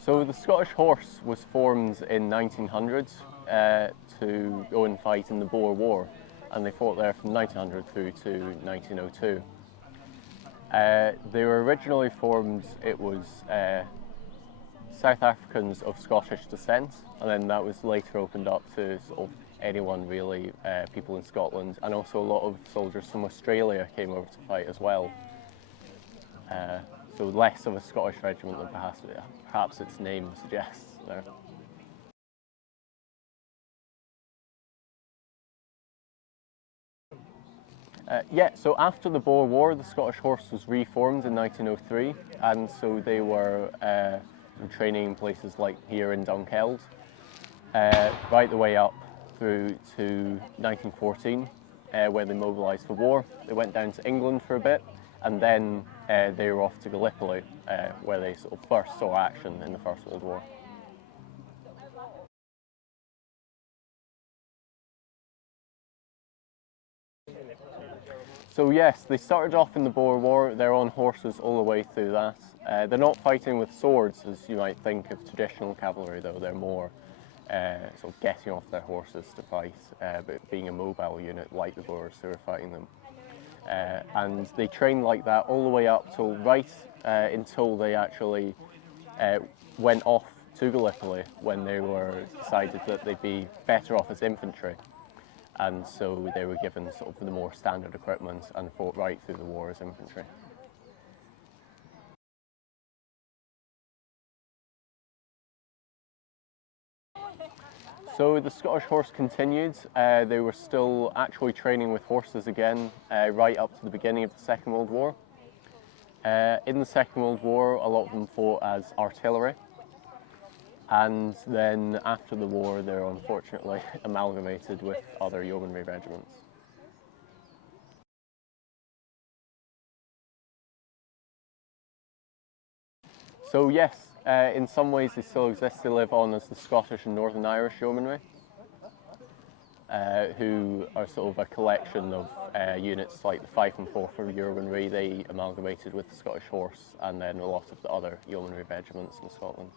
So the Scottish Horse was formed in 1900 to go and fight in the Boer War, and they fought there from 1900 through to 1902. They were originally formed, it was South Africans of Scottish descent, and then that was later opened up to sort of anyone really, people in Scotland, and also a lot of soldiers from Australia came over to fight as well. So less of a Scottish regiment than perhaps its name suggests there. Yeah, so after the Boer War, the Scottish Horse was reformed in 1903, and so they were training in places like here in Dunkeld, right the way up through to 1914, where they mobilised for war. They went down to England for a bit, and then they were off to Gallipoli, where they sort of first saw action in the First World War. So yes, they started off in the Boer War. They're on horses all the way through that. They're not fighting with swords, as you might think of traditional cavalry, though. They're more sort of getting off their horses to fight, but being a mobile unit like the Boers who were fighting them. And they trained like that all the way up till until they actually went off to Gallipoli, when they were decided that they'd be better off as infantry. And so they were given sort of the more standard equipment and fought right through the war as infantry. So the Scottish Horse continued. They were still actually training with horses again right up to the beginning of the Second World War. In the Second World War, a lot of them fought as artillery. And then after the war, they're unfortunately amalgamated with other yeomanry regiments. So yes, in some ways they still exist. They live on as the Scottish and Northern Irish yeomanry, who are sort of a collection of units like the Fife and Forfar yeomanry. They amalgamated with the Scottish Horse and then a lot of the other yeomanry regiments in Scotland.